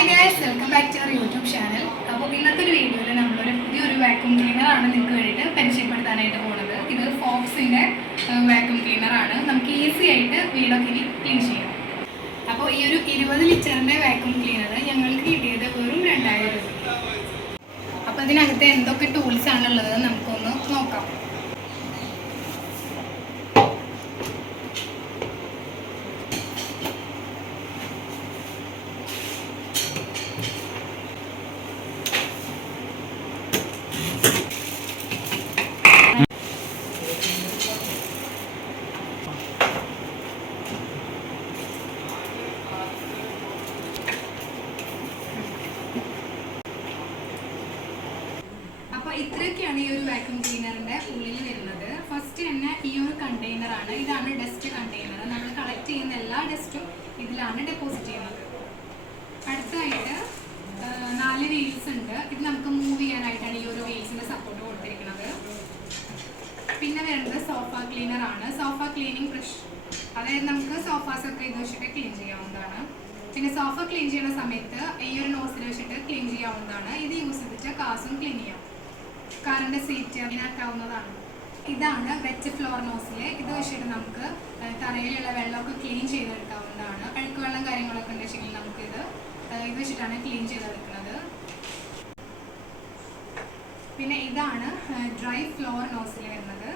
Hi guys, welcome back to our YouTube channel. അപ്പോൾ ഇന്നത്തെ ഒരു വീഡിയോയിൽ നമ്മളൊരു പുതിയൊരു വാക്യൂം ക്ലീനറാണ് നിങ്ങൾക്ക് വേണ്ടിയിട്ട് പരിചയപ്പെടുത്താനായിട്ട് പോകുന്നത്. ഇത് ഫോബ്സിൻ്റെ വാക്യൂം ക്ലീനറാണ്. നമുക്ക് ഈസി ആയിട്ട് വീടൊക്കെ ഇനി ക്ലീൻ ചെയ്യാം. അപ്പോൾ ഈ ഒരു 20 ലിറ്ററിൻ്റെ വാക്യൂം ക്ലീനർ ഞങ്ങൾക്ക് കിട്ടിയത് വെറും 2000 രൂപ. അപ്പോൾ ഇതിനകത്ത് എന്തൊക്കെ ടൂൾസ് ആണുള്ളത് നമുക്കൊന്ന് നോക്കാം. അപ്പോൾ ഇത്രയൊക്കെയാണ് ഈ ഒരു വാക്യൂം ക്ലീനറിൻ്റെ ഉള്ളിൽ വരുന്നത്. ഫസ്റ്റ് തന്നെ ഈ ഒരു കണ്ടെയ്നറാണ്. ഇതാണ് ഡസ്റ്റ് കണ്ടെയ്നർ. നമ്മൾ കളക്ട് ചെയ്യുന്ന എല്ലാ ഡസ്റ്റും ഇതിലാണ് ഡെപ്പോസിറ്റ് ചെയ്യുന്നത്. അടുത്തതായിട്ട് 4 വീൽസ് ഉണ്ട്. ഇത് നമുക്ക് മൂവ് ചെയ്യാനായിട്ടാണ് ഈ ഒരു വീൽസിൻ്റെ സപ്പോർട്ട് കൊടുത്തിരിക്കുന്നത്. പിന്നെ വരുന്നത് സോഫ ക്ലീനറാണ്. സോഫ ക്ലീനിങ് ബ്രഷ്, അതായത് നമുക്ക് സോഫാസൊക്കെ ഇത് വെച്ചിട്ട് ക്ലീൻ ചെയ്യാവുന്നതാണ്. പിന്നെ സോഫ ക്ലീൻ ചെയ്യുന്ന സമയത്ത് ഈ ഒരു നോസിൽ വെച്ചിട്ട് ക്ലീൻ ചെയ്യാവുന്നതാണ്. ഇത് യൂസ് ചെയ്തിട്ട് കാസും ക്ലീൻ ചെയ്യാം. കാറിൻ്റെ സീറ്റ് അതിനാക്കാവുന്നതാണ്. ഇതാണ് വെറ്റ് ഫ്ലോർ നോസിൽ. ഇത് വെച്ചിട്ട് നമുക്ക് തറയിലുള്ള വെള്ളമൊക്കെ ക്ലീൻ ചെയ്തെടുക്കാവുന്നതാണ്. അഴുക്ക് വെള്ളം കാര്യങ്ങളൊക്കെ ഉണ്ടെങ്കിൽ നമുക്കിത് ഇത് വെച്ചിട്ടാണ് ക്ലീൻ ചെയ്തെടുക്കുന്നത്. പിന്നെ ഇതാണ് ഡ്രൈ ഫ്ലോർ നോസിൽ വരുന്നത്.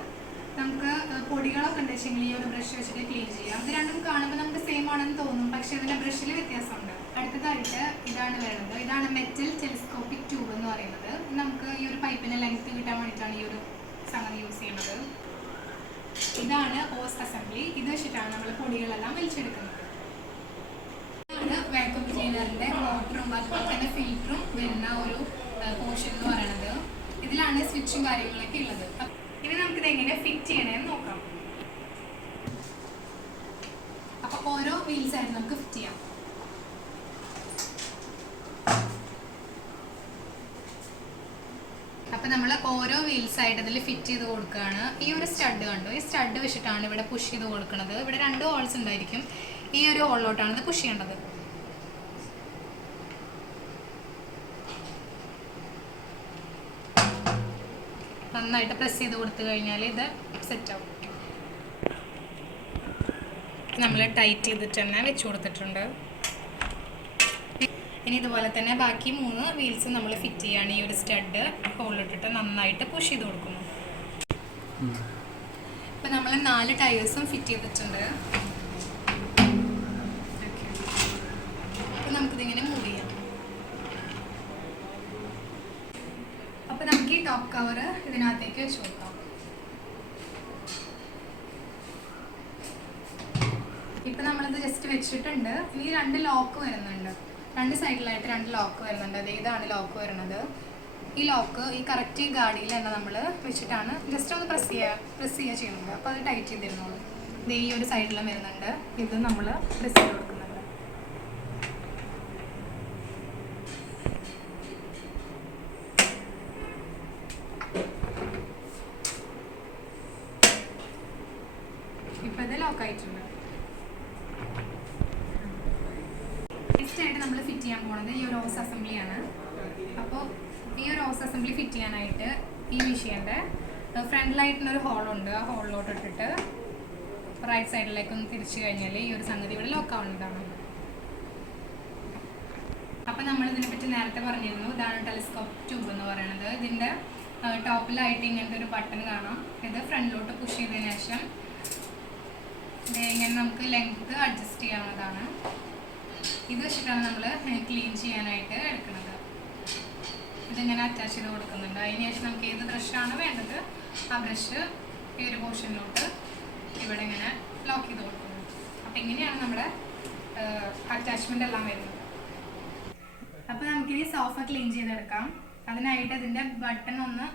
നമുക്ക് പൊടികളൊക്കെ ഉണ്ടെങ്കിൽ ഈ ഒരു ബ്രഷ് വെച്ചിട്ട് ക്ലീൻ ചെയ്യാം. ഇത് രണ്ടും കാണുമ്പോൾ നമുക്ക് സെയിം ആണെന്ന് തോന്നും, പക്ഷേ ഇതിൻ്റെ ബ്രഷിൽ വ്യത്യാസമുണ്ട്. അടുത്തതായിട്ട് ഇതാണ് വരുന്നത്. ഇതാണ് മെറ്റൽ ടെലിസ്കോപ്പിക് ട്യൂബ് എന്ന് പറയുന്നത്. നമുക്ക് ഈ ഒരു പൈപ്പിൻ്റെ ലെങ്ത് കിട്ടാൻ വേണ്ടിയിട്ടാണ് ഈ ഒരു സംഗതി യൂസ് ചെയ്യുന്നത്. ഇതാണ് ഓസ് അസംബ്ലി. ഇത് വെച്ചിട്ടാണ് നമ്മൾ പൊടികളെല്ലാം വലിച്ചെടുക്കുന്നത്. ഇതാണ് വാക്യൂം ക്ലീനറിൻ്റെ മോട്ടറും അതുപോലെ തന്നെ ഫിൽറ്ററും വരുന്ന ഒരു പോർഷൻ എന്ന് പറയുന്നത്. ഇതിലാണ് സ്വിച്ചും കാര്യങ്ങളൊക്കെ ഉള്ളത്. ഇനി നമുക്കിത് എങ്ങനെ ഫിറ്റ് ചെയ്യണമെന്ന് നോക്കാം. അപ്പോൾ ഓരോ വീൽസ് ആയിട്ട് നമുക്ക് ഫിറ്റ് ചെയ്യാം. അപ്പോൾ നമ്മൾ ഓരോ വീൽസ് ആയിട്ട് അതിൽ ഫിറ്റ് ചെയ്ത് കൊടുക്കുകയാണ്. ഈ ഒരു സ്റ്റഡ് കണ്ടു, ഈ സ്റ്റഡ് വെച്ചിട്ടാണ് ഇവിടെ പുഷ് ചെയ്ത് കൊടുക്കുന്നത്. ഇവിടെ 2 ഹോൾസ് ഉണ്ടായിരിക്കും. ഈ ഒരു ഹോളിലോട്ടാണ് ഇത് പുഷ് ചെയ്യേണ്ടത്. നന്നായിട്ട് പ്രസ് ചെയ്ത് കൊടുത്തു കഴിഞ്ഞാൽ ഇത് സെറ്റ് ആവും. നമ്മൾ ടൈറ്റ് ചെയ്തിട്ട് തന്നെ വെച്ച് കൊടുത്തിട്ടുണ്ട്. ഇനി ഇതുപോലെ തന്നെ ബാക്കി 3 വീൽസ് നമ്മൾ ഫിറ്റ് ചെയ്യാണ്. ഈ ഒരു സ്റ്റഡ് ഹോളിലിട്ടിട്ട് നന്നായിട്ട് പുഷ് ചെയ്ത് കൊടുക്കുന്നു. ഇപ്പം നമ്മൾ 4 ടയേഴ്സും ഫിറ്റ് ചെയ്തിട്ടുണ്ട്. അപ്പം നമുക്കിതിങ്ങനെ മൂവ് ചെയ്യാം. അപ്പം നമുക്ക് ഈ ടോപ്പ് കവർ ഇതിനകത്തേക്ക് വെച്ച് കൊടുക്കാം. ഇപ്പം നമ്മളിത് ജസ്റ്റ് വെച്ചിട്ടുണ്ട്. ഇനി 2 ലോക്ക് വരുന്നുണ്ട്. 2 സൈഡിലായിട്ട് 2 ലോക്ക് വരുന്നുണ്ട്. അത് ഇതാണ് ലോക്ക് വരുന്നത്. ഈ ലോക്ക് ഈ കറക്റ്റ് ഗാഡിയിൽ തന്നെ നമ്മൾ വെച്ചിട്ടാണ് ജസ്റ്റ് ഒന്ന് പ്രസ് ചെയ്യുക ചെയ്യുന്നത്. അപ്പോൾ അത് ടൈറ്റ് ചെയ്തിരുന്നോളൂ. ഇത് ഈ ഒരു സൈഡിലും വരുന്നുണ്ട്. ഇത് നമ്മൾ പ്രസ് ചെയ്ത് കൊടുക്കുന്നുണ്ട്. ഇപ്പം ഇത് ലോക്കായിട്ടുണ്ട്. നെക്സ്റ്റായിട്ട് നമ്മൾ ഫിറ്റ് ചെയ്യാൻ പോകുന്നത് ഈ ഒരു ഓസ് അസംബ്ലിയാണ്. അപ്പോൾ ഈ ഒരു ഓസ് അസംബ്ലി ഫിറ്റ് ചെയ്യാനായിട്ട് ഈ മെഷീൻ്റെ ഫ്രണ്ടിലായിട്ടുള്ളൊരു ഹോളുണ്ട്. ആ ഹോളിലോട്ട് ഇട്ടിട്ട് റൈറ്റ് സൈഡിലേക്ക് ഒന്ന് തിരിച്ചു കഴിഞ്ഞാൽ ഈ ഒരു സംഗതി ഇവിടെ ലോക്ക് ആവുന്നതാണ്. അപ്പോൾ നമ്മൾ ഇതിനെപ്പറ്റി നേരത്തെ പറഞ്ഞിരുന്നു. ഇതാണ് ടെലിസ്കോപ്പ് ട്യൂബ് എന്ന് പറയുന്നത്. ഇതിൻ്റെ ടോപ്പിലായിട്ട് ഇങ്ങനത്തെ ഒരു ബട്ടൺ കാണാം. ഇത് ഫ്രണ്ടിലോട്ട് പുഷ് ചെയ്തതിന് ശേഷം ഇങ്ങനെ നമുക്ക് ലെങ്ത് അഡ്ജസ്റ്റ് ചെയ്യാവുന്നതാണ്. ഇത് വെച്ചിട്ടാണ് നമ്മൾ ക്ലീൻ ചെയ്യാനായിട്ട് എടുക്കുന്നത്. ഇതിങ്ങനെ അറ്റാച്ച് ചെയ്ത് കൊടുക്കുന്നുണ്ട്. അതിന് ശേഷം നമുക്ക് ഏത് ബ്രഷാണ് വേണ്ടത് ആ ബ്രഷ് ഈ ഒരു പോർഷനിലോട്ട് ഇവിടെ ഇങ്ങനെ ലോക്ക് ചെയ്ത് കൊടുക്കുന്നു. അപ്പം ഇങ്ങനെയാണ് നമ്മുടെ അറ്റാച്ച്മെൻ്റ് എല്ലാം വരുന്നത്. അപ്പോൾ നമുക്കിനി സോഫ ക്ലീൻ ചെയ്തെടുക്കാം. അതിനായിട്ട് ഇതിൻ്റെ ബട്ടൺ ഒന്ന്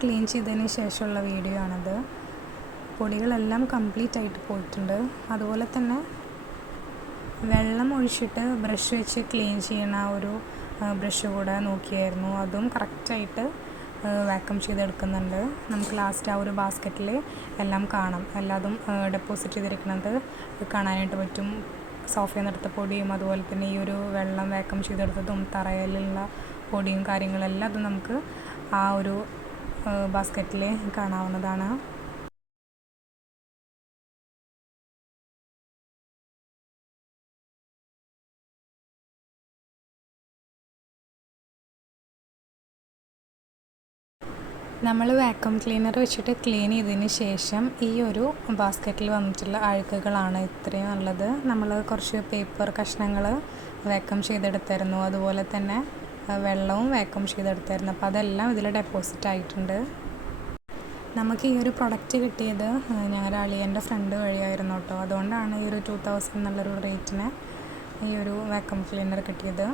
ക്ലീൻ ചെയ്തതിന് ശേഷമുള്ള വീഡിയോ ആണിത്. പൊടികളെല്ലാം കംപ്ലീറ്റ് ആയിട്ട് പോയിട്ടുണ്ട്. അതുപോലെ തന്നെ വെള്ളം ഒഴിച്ചിട്ട് ബ്രഷ് വെച്ച് ക്ലീൻ ചെയ്യുന്ന ഒരു ബ്രഷ് കൂടെ നോക്കിയായിരുന്നു. അതും കറക്റ്റായിട്ട് വാക്യൂം ചെയ്തെടുക്കുന്നുണ്ട്. നമുക്ക് ലാസ്റ്റ് ആ ഒരു ബാസ്ക്കറ്റിൽ എല്ലാം കാണാം, എല്ലാതും ഡെപ്പോസിറ്റ് ചെയ്തിരിക്കുന്നത് കാണാനായിട്ട് പറ്റും. സോഫയിൽ നിന്നെടുത്ത പൊടിയും അതുപോലെ തന്നെ ഈ ഒരു വെള്ളം വാക്യൂം ചെയ്തെടുത്തതും തറയിലുള്ള പൊടിയും കാര്യങ്ങളെല്ലാം അത് നമുക്ക് ആ ഒരു ബാസ്ക്കറ്റിൽ കാണാവുന്നതാണ്. നമ്മൾ വാക്യൂം ക്ലീനർ വെച്ചിട്ട് ക്ലീൻ ചെയ്തതിന് ശേഷം ഈ ഒരു ബാസ്ക്കറ്റിൽ വന്നിട്ടുള്ള അഴുക്കുകളാണ് ഇത്രയും ഉള്ളത്. നമ്മൾ കുറച്ച് പേപ്പർ കഷ്ണങ്ങൾ വാക്യൂം ചെയ്തെടുത്തായിരുന്നു, അതുപോലെ തന്നെ വെള്ളവും വാക്യൂം ചെയ്തെടുത്തായിരുന്നു. അപ്പോൾ അതെല്ലാം ഇതിൽ ഡെപ്പോസിറ്റ് ആയിട്ടുണ്ട്. നമുക്ക് ഈ ഒരു പ്രൊഡക്റ്റ് കിട്ടിയത് ഞങ്ങളുടെ അളിയൻ്റെ ഫ്രണ്ട് വഴിയായിരുന്നു കേട്ടോ. അതുകൊണ്ടാണ് ഈ ഒരു 2000 എന്നുള്ളൊരു റേറ്റിന് ഈ ഒരു വാക്യൂം ക്ലീനർ കിട്ടിയത്.